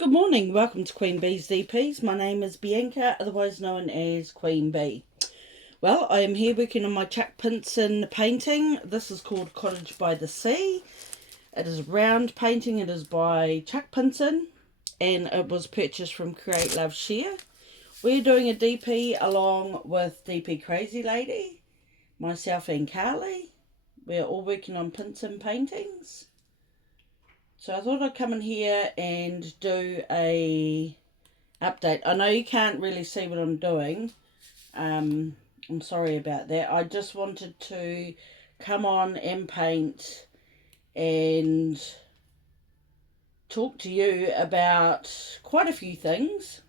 Good morning, welcome to Queen Bee's DPs. My name is Bianca, otherwise known as Queen Bee. Well, I am here working on my Chuck Pinson painting. This is called Cottage by the Sea. It is a round painting. It is by Chuck Pinson and it was purchased from Create Love Share. We're doing a DP along with DP Crazy Lady, myself and Carly. We're all working on Pinson paintings. So I thought I'd come in here and do a update. I know you can't really see what I'm doing. I'm sorry about that. I just wanted to come on and paint and talk to you about quite a few things.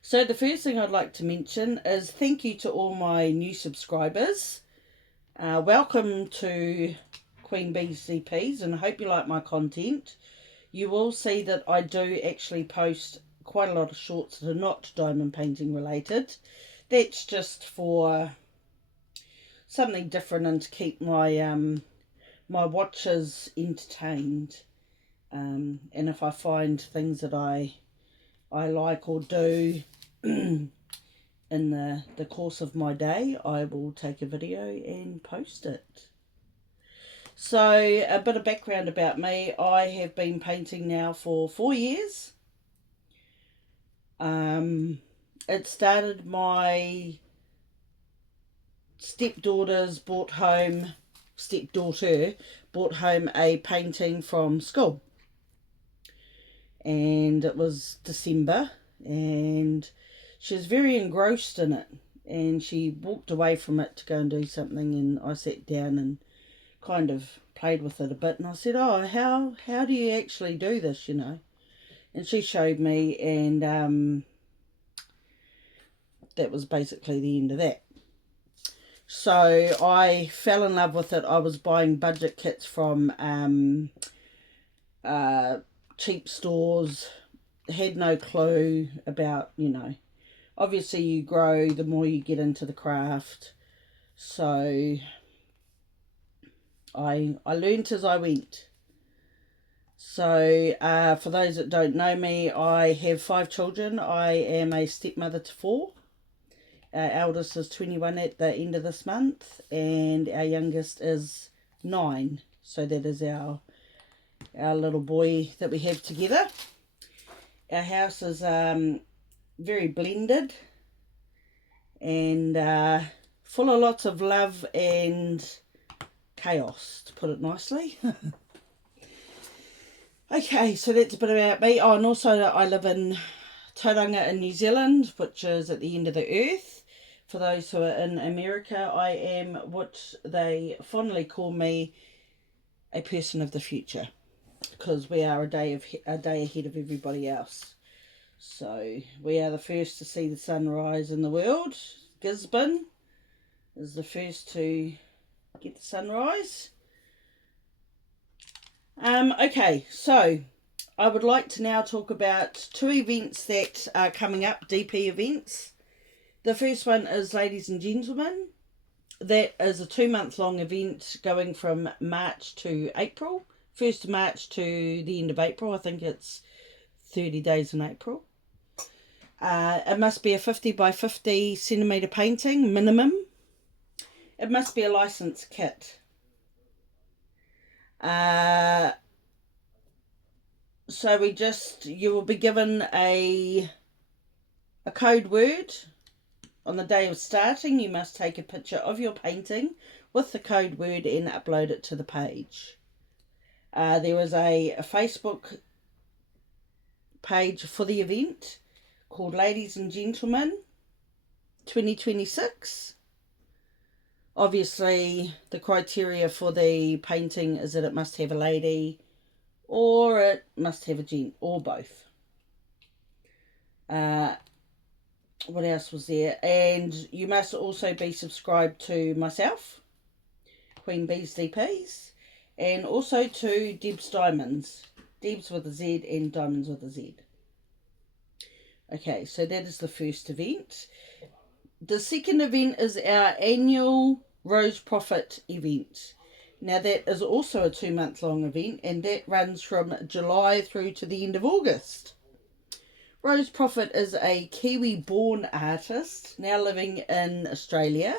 So the first thing I'd like to mention is thank you to all my new subscribers. Welcome to Queen Bee's DPs, and I hope you like my content. You will see that I do actually post quite a lot of shorts that are not diamond painting related. That's just for something different and to keep my my watchers entertained. And if I find things that I like or do in the course of my day, I will take a video and post it. So a bit of background about me. I have been painting now for 4 years. It started, my stepdaughter brought home a painting from school. And it was December and she was very engrossed in it. And she walked away from it to go and do something, and I sat down and kind of played with it a bit, and I said, oh, how do you actually do this, and she showed me, and that was basically the end of that. So I fell in love with it. I was buying budget kits from cheap stores, had no clue about, obviously you grow the more you get into the craft. So I learnt as I went. So for those that don't know me, I have 5 children. I am a stepmother to 4. Our eldest is 21 at the end of this month, and our youngest is 9. So that is our little boy that we have together. Our house is very blended and full of lots of love and chaos, to put it nicely. Okay, so that's a bit about me. Oh, and also I live in Tauranga in New Zealand, which is at the end of the earth. For those who are in America, I am what they fondly call me, a person of the future, because we are a day ahead of everybody else. So we are the first to see the sunrise in the world. Gisborne is the first to get the sunrise. Okay, so I would like to now talk about 2 events that are coming up, DP events. The first one is Ladies and Gentlemen. That is a 2-month-long event going from March to April. 1st of March to the end of April. I think it's 30 days in April. It must be a 50 by 50 centimetre painting, minimum. It must be a licensed kit. So you will be given a code word. On the day of starting, you must take a picture of your painting with the code word and upload it to the page. There is a Facebook page for the event called Ladies and Gentlemen 2026. Obviously, the criteria for the painting is that it must have a lady or it must have a gent, or both. What else was there? And you must also be subscribed to myself, Queen Bee's DPs, and also to Deb's Diamonds. Deb's with a Z and Diamonds with a Z. Okay, so that is the first event. The second event is our annual Rose Proffitt event. Now that is also a 2 month long event, and that runs from July through to the end of August. Rose Proffitt is a Kiwi born artist now living in Australia.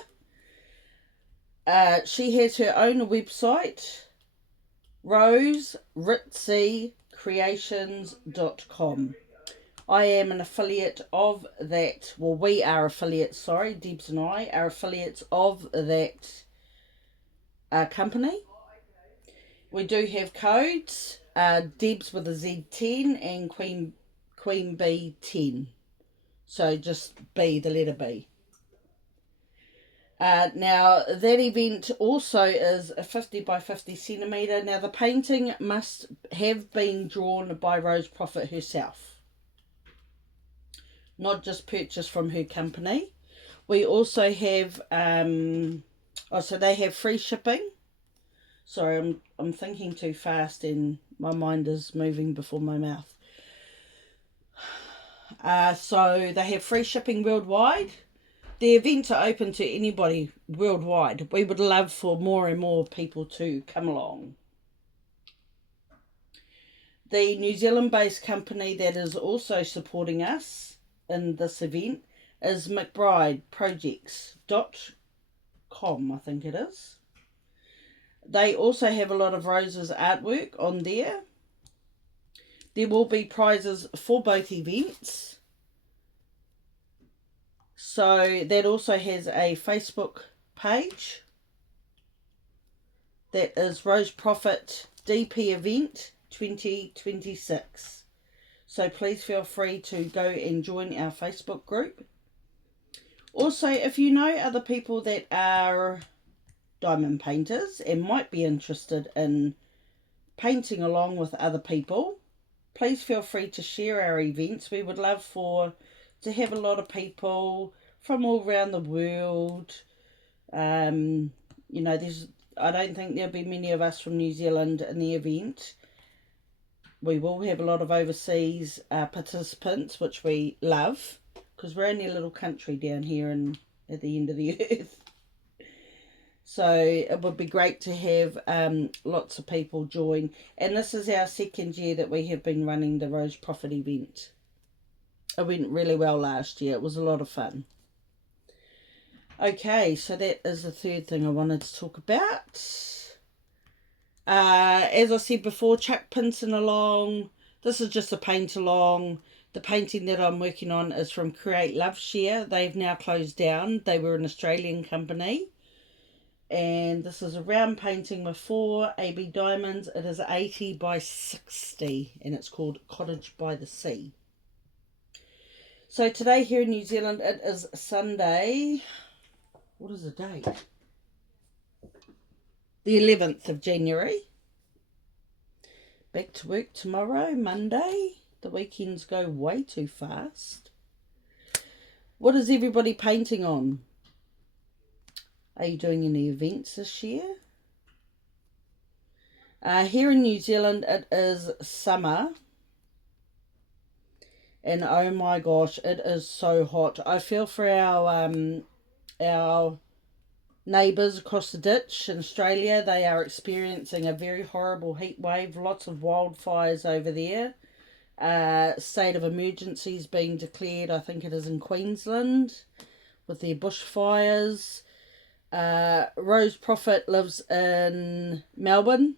She has her own website, roseritzycreations.com. I am an affiliate of that. Well, we are affiliates, sorry. Debs and I are affiliates of that company. We do have codes. Debs with a Z10 and Queen B 10. So just B, the letter B. Now, that event also is a 50 by 50 centimetre. Now, the painting must have been drawn by Rose Proffitt herself, not just purchased from her company. We also have, so they have free shipping. Sorry, I'm thinking too fast and my mind is moving before my mouth. So they have free shipping worldwide. The events are open to anybody worldwide. We would love for more and more people to come along. The New Zealand-based company that is also supporting us in this event is McBrideProjects.com, I think it is. They also have a lot of Rose's artwork on there. There will be prizes for both events. So that also has a Facebook page. That is Rose Proffitt DP Event 2026. So please feel free to go and join our Facebook group. Also, if you know other people that are diamond painters and might be interested in painting along with other people, please feel free to share our events. We would love to have a lot of people from all around the world. I don't think there'll be many of us from New Zealand in the event. We will have a lot of overseas participants, which we love, because we're only a little country down here at the end of the earth. So it would be great to have lots of people join. And this is our second year that we have been running the Rose Proffitt event. It went really well last year. It was a lot of fun. Okay, so that is the third thing I wanted to talk about. As I said before, Chuck Pinson along. This is just a paint along. The painting that I'm working on is from Create Love Share. They've now closed down. They were an Australian company. And this is a round painting with 4 AB diamonds. It is 80 by 60 and it's called Cottage by the Sea. So today here in New Zealand, it is Sunday. What is the date? The 11th of January. Back to work tomorrow, Monday. The weekends go way too fast. What is everybody painting on? Are you doing any events this year? Here in New Zealand, it is summer. And oh my gosh, it is so hot. I feel for our neighbours across the ditch in Australia. They are experiencing a very horrible heat wave. Lots of wildfires over there. State of emergency is being declared, I think it is in Queensland, with their bushfires. Rose Proffitt lives in Melbourne.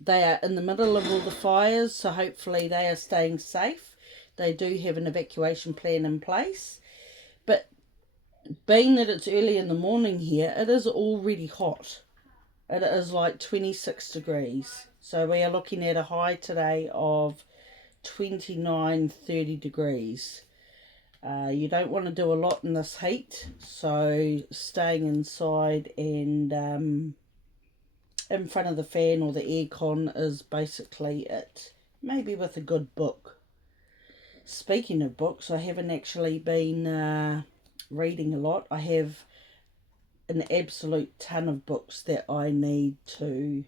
They are in the middle of all the fires, so hopefully they are staying safe. They do have an evacuation plan in place. But being that it's early in the morning here, it is already hot. It is like 26 degrees. So we are looking at a high today of 29, 30 degrees. You don't want to do a lot in this heat, so staying inside and in front of the fan or the aircon is basically it. Maybe with a good book. Speaking of books, I haven't actually been reading a lot. I have an absolute ton of books that I need to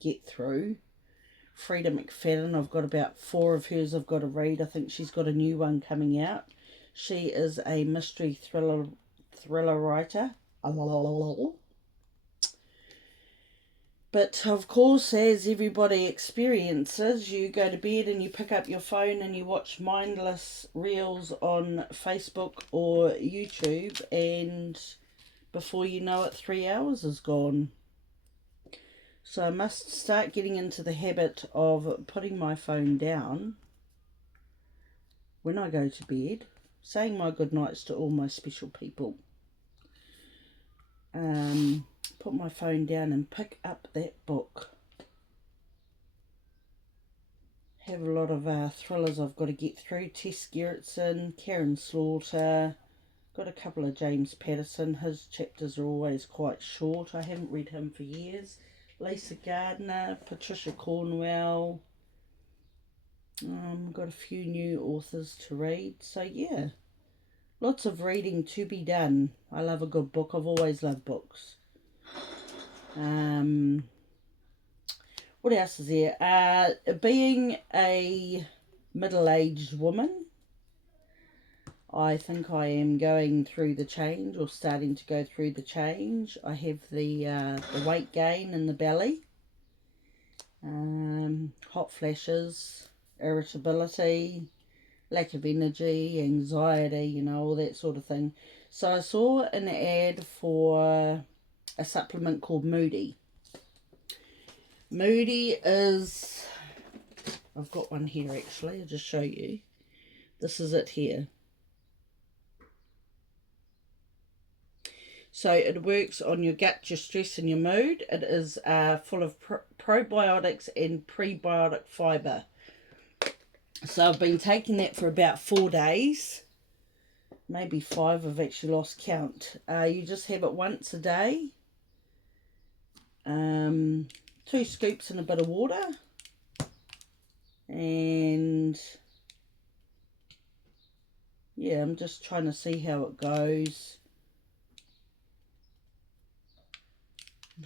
get through. Frida McFadden, I've got about 4 of hers I've got to read. I think she's got a new one coming out. She is a mystery thriller writer. But of course, as everybody experiences, you go to bed and you pick up your phone and you watch mindless reels on Facebook or YouTube, and before you know it, 3 hours is gone. So I must start getting into the habit of putting my phone down when I go to bed, saying my good nights to all my special people. Put my phone down and pick up that book. Have a lot of thrillers I've got to get through. Tess Gerritsen, Karen Slaughter, got a couple of James Patterson. His chapters are always quite short. I haven't read him for years. Lisa Gardner, Patricia Cornwell. Got a few new authors to read. So yeah, lots of reading to be done. I love a good book. I've always loved books. What else is there? Being a middle-aged woman, I think I am going through the change, or starting to go through the change. I have the weight gain in the belly, hot flashes, irritability, lack of energy, anxiety, you know, all that sort of thing. So I saw an ad for a supplement called Moody. Moody is, I've got one here actually, I'll just show you. This is it here. So it works on your gut, your stress and your mood. It is full of probiotics and prebiotic fibre. So I've been taking that for about 4 days. Maybe 5, I've actually lost count. You just have it once a day. 2 scoops in a bit of water, and yeah, I'm just trying to see how it goes.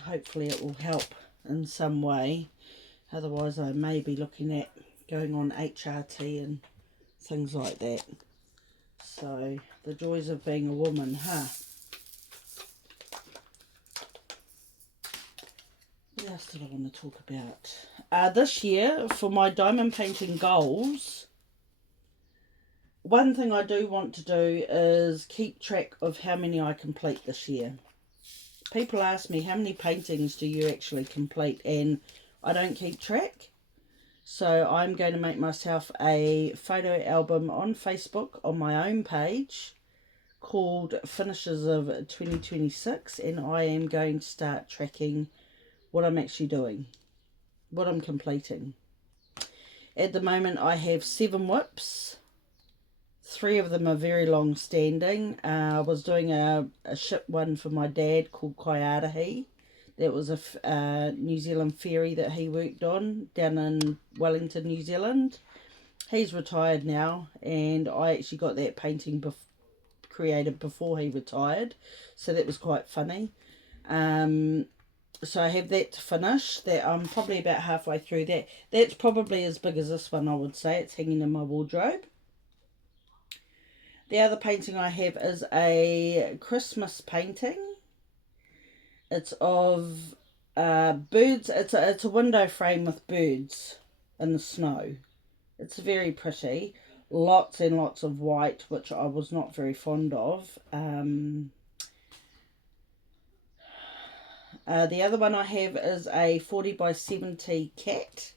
Hopefully it will help in some way. Otherwise I may be looking at going on HRT and things like that. So the joys of being a woman, huh? What else did I want to talk about? This year, for my diamond painting goals, one thing I do want to do is keep track of how many I complete this year. People ask me, how many paintings do you actually complete? And I don't keep track. So I'm going to make myself a photo album on Facebook on my own page called Finishes of 2026, and I am going to start tracking what I'm actually doing, what I'm completing. At the moment I have 7 whips. 3 of them are very long standing. I was doing a ship one for my dad called Kaiarahi. That was a New Zealand ferry that he worked on down in Wellington, New Zealand. He's retired now, and I actually got that painting created before he retired, so that was quite funny. So I have that to finish. That I'm probably about halfway through that. That's probably as big as this one, I would say. It's hanging in my wardrobe. The other painting I have is a Christmas painting. It's of birds. It's a window frame with birds in the snow. It's very pretty. Lots and lots of white, which I was not very fond of. The other one I have is a 40 by 70 cat.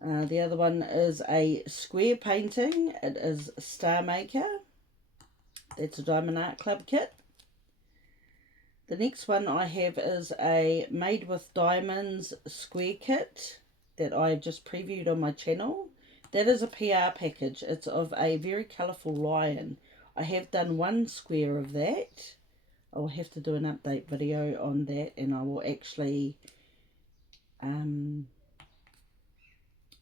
The other one is a square painting. It is Star Maker. That's a Diamond Art Club kit. The next one I have is a Made with Diamonds square kit that I've just previewed on my channel. That is a PR package. It's of a very colourful lion. I have done 1 square of that. I will have to do an update video on that, and I will actually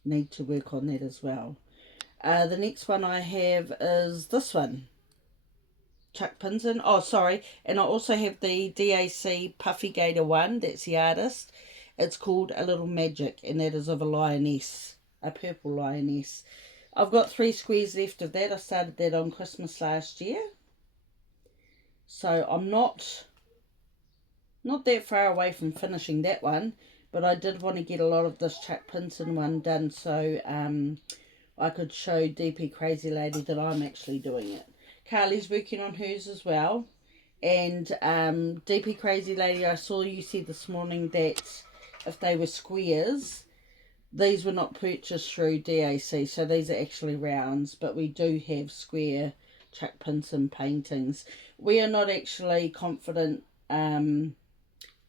need to work on that as well. The next one I have is this one. Chuck pins in. Oh, sorry. And I also have the DAC Puffy Gator one. That's the artist. It's called A Little Magic, and that is of a lioness. A purple lioness. I've got 3 squares left of that. I started that on Christmas last year. So I'm not Not that far away from finishing that one, but I did want to get a lot of this Chuck Pinson one done so I could show DP Crazy Lady that I'm actually doing it. Carly's working on hers as well. And DP Crazy Lady, I saw you said this morning that if they were squares, these were not purchased through DAC, so these are actually rounds, but we do have square Chuck Pinson paintings. We are not actually confident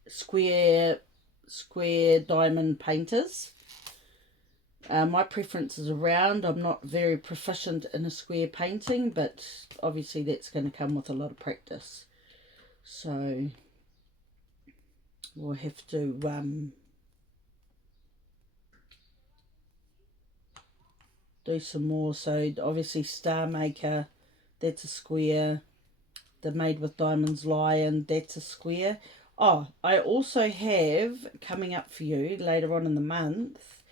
square diamond painters. My preference is a round. I'm not very proficient in a square painting, but obviously that's going to come with a lot of practice. So we'll have to do some more. So obviously Star Maker, that's a square. The Made with Diamonds Lion, that's a square. Oh, I also have coming up for you later on in the month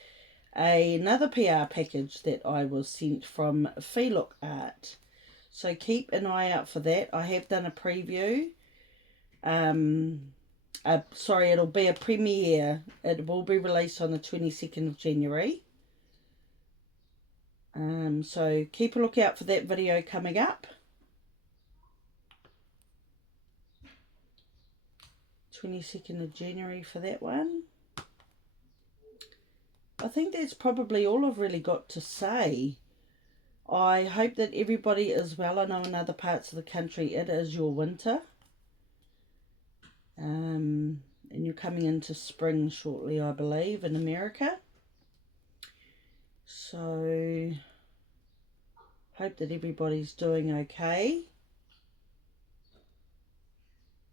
another PR package that I was sent from Look Art. So keep an eye out for that. I have done a preview. Sorry, it'll be a premiere. It will be released on the 22nd of January. So keep a lookout for that video coming up. 22nd of January for that one. I think that's probably all I've really got to say. I hope that everybody is well. I know in other parts of the country it is your winter. And you're coming into spring shortly, I believe, in America. So, hope that everybody's doing okay.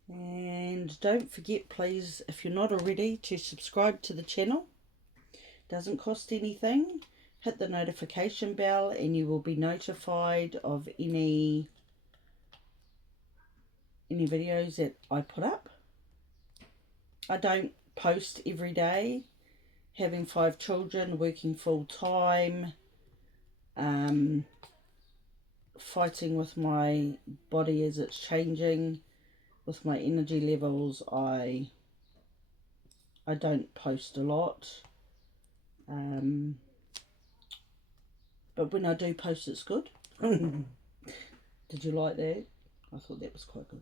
And don't forget, please, if you're not already, to subscribe to the channel. Doesn't cost anything. Hit the notification bell and you will be notified of any videos that I put up. I don't post every day. Having 5 children, working full time, fighting with my body as it's changing, with my energy levels, I don't post a lot. But when I do post, it's good. Did you like that? I thought that was quite good.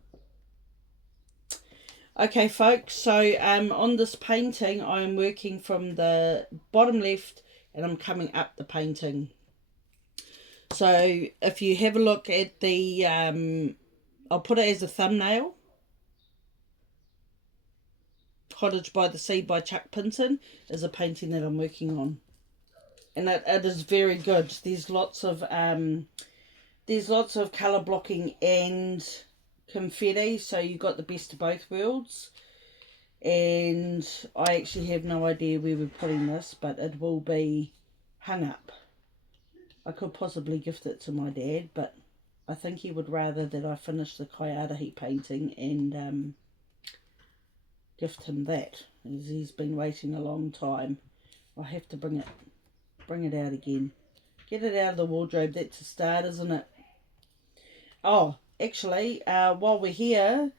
Okay, folks, so on this painting, I'm working from the bottom left and I'm coming up the painting. So if you have a look at the, I'll put it as a thumbnail. Cottage by the Sea by Chuck Pinson is a painting that I'm working on. And it is very good. There's lots of colour blocking and confetti, so you got the best of both worlds. And I actually have no idea where we're putting this, but it will be hung up. I could possibly gift it to my dad, but I think he would rather that I finish the Kaiadahi painting and gift him that, as he's been waiting a long time. I have to bring it out again. Get it out of the wardrobe. That's a start, isn't it? Oh, actually, while we're here,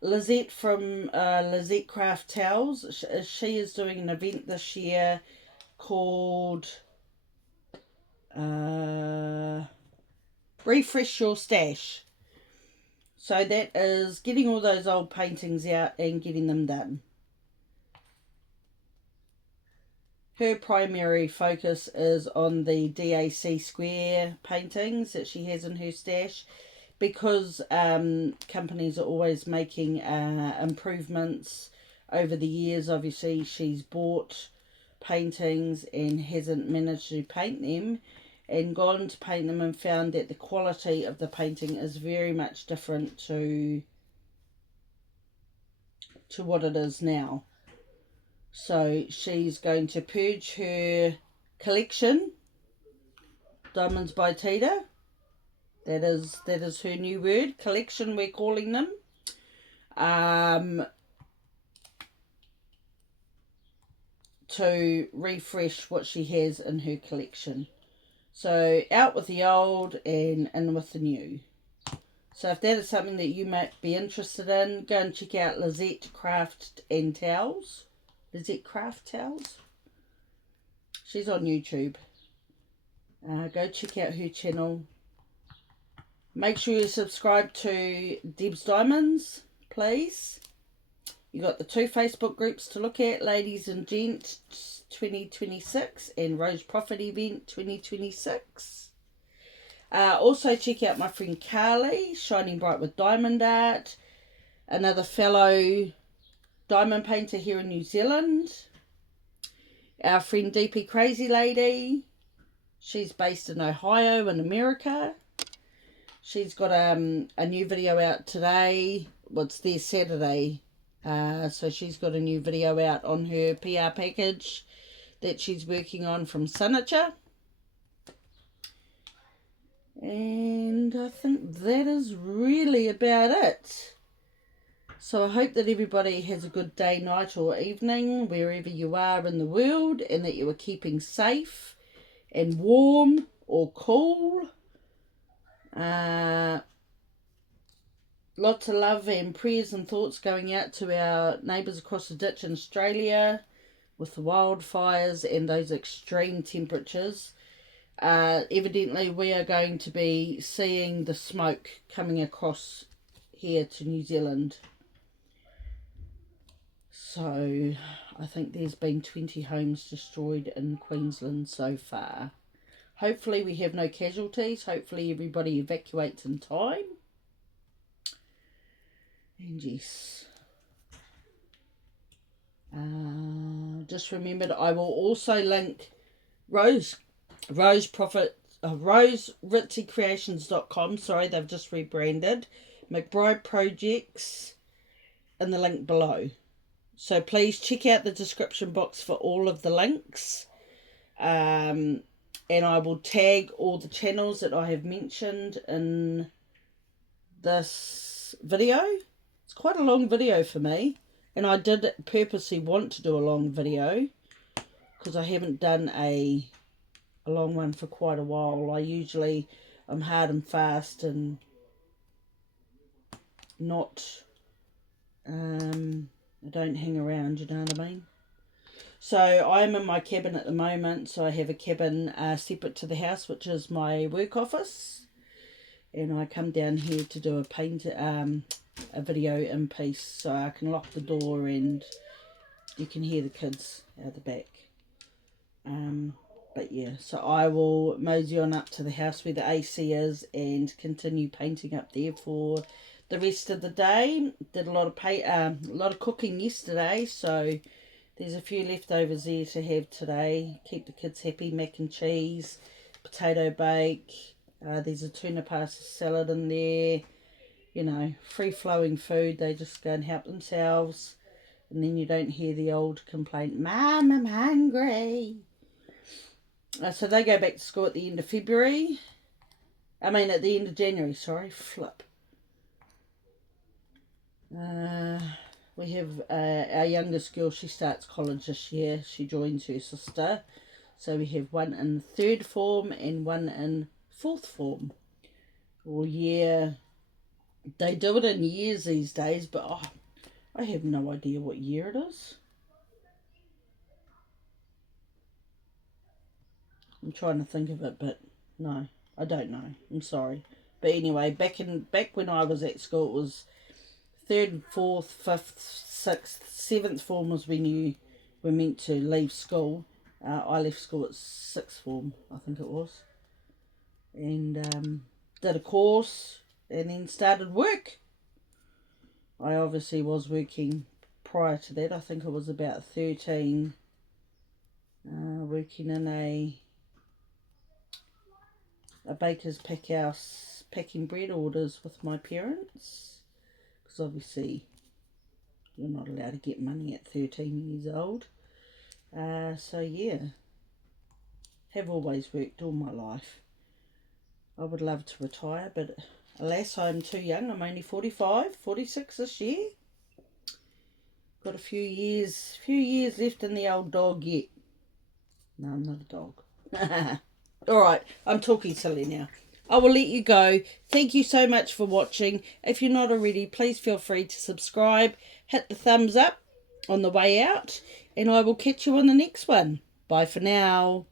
Lizette from Lizette Craft Towels, she is doing an event this year called Refresh Your Stash. So that is getting all those old paintings out and getting them done. Her primary focus is on the DAC square paintings that she has in her stash, because companies are always making improvements over the years. Obviously, she's bought paintings and hasn't managed to paint them, and gone to paint them and found that the quality of the painting is very much different to what it is now. So she's going to purge her collection, Diamonds by Tita. That is her new word, collection we're calling them. To refresh what she has in her collection. So out with the old and in with the new. So if that is something that you might be interested in, go and check out Lizette Craft and Towels. Lizette Craft Towels. She's on YouTube. Go check out her channel. Make sure you subscribe to Deb's Diamonds, please. You got the 2 Facebook groups to look at, Ladies and Gents 2026 and Rose Proffitt Event 2026. Also check out my friend Carly, Shining Bright with Diamond Art, another fellow diamond painter here in New Zealand. Our friend DP Crazy Lady, she's based in Ohio in America. She's got a new video out today. Well, it's their Saturday. So she's got a new video out on her PR package that she's working on from Signature. And I think that is really about it. So I hope that everybody has a good day, night or evening, wherever you are in the world, and that you are keeping safe and warm or cool. Lots of love and prayers and thoughts going out to our neighbours across the ditch in Australia with the wildfires and those extreme temperatures. Evidently we are going to be seeing the smoke coming across here to New Zealand. So I think there's been 20 homes destroyed in Queensland so far. Hopefully we have no casualties. Hopefully everybody evacuates in time. And yes. Just remembered I will also link roseritzycreations.com. Sorry, they've just rebranded. McBride Projects in the link below. So please check out the description box for all of the links. And I will tag all the channels that I have mentioned in this video. It's quite a long video for me. And I did purposely want to do a long video because I haven't done a long one for quite a while. I'm hard and fast and not... I don't hang around, you know what I mean? So I'm in my cabin at the moment. So I have a cabin separate to the house, which is my work office. And I come down here to do a video in peace. So I can lock the door and you can hear the kids out the back. But yeah, so I will mosey on up to the house where the AC is and continue painting up there for the rest of the day. Did a lot of cooking yesterday, so there's a few leftovers there to have today. Keep the kids happy. Mac and cheese, potato bake. There's a tuna pasta salad in there. You know, free-flowing food. They just go and help themselves. And then you don't hear the old complaint, Mum, I'm hungry. So they go back to school at the end of February. At the end of January, sorry. Flip. We have our youngest girl, she starts college this year. She joins her sister. So we have one in 3rd form and one in 4th form. All year. They do it in years these days, but I have no idea what year it is. I'm trying to think of it, but no, I don't know. I'm sorry. But anyway, back when I was at school, it was 3rd, 4th, 5th, 6th, 7th form was when you were meant to leave school. I left school at 6th form, I think it was. And did a course and then started work. I obviously was working prior to that. I think I was about 13, working in a baker's pack house, packing bread orders with my parents. Because obviously you're not allowed to get money at 13 years old. So yeah, have always worked all my life. I would love to retire, but alas, I'm too young. I'm only 45, 46 this year. Got a few years left in the old dog yet. No, I'm not a dog. Alright, I'm talking silly now. I will let you go. Thank you so much for watching. If you're not already, please feel free to subscribe. Hit the thumbs up on the way out. And I will catch you on the next one. Bye for now.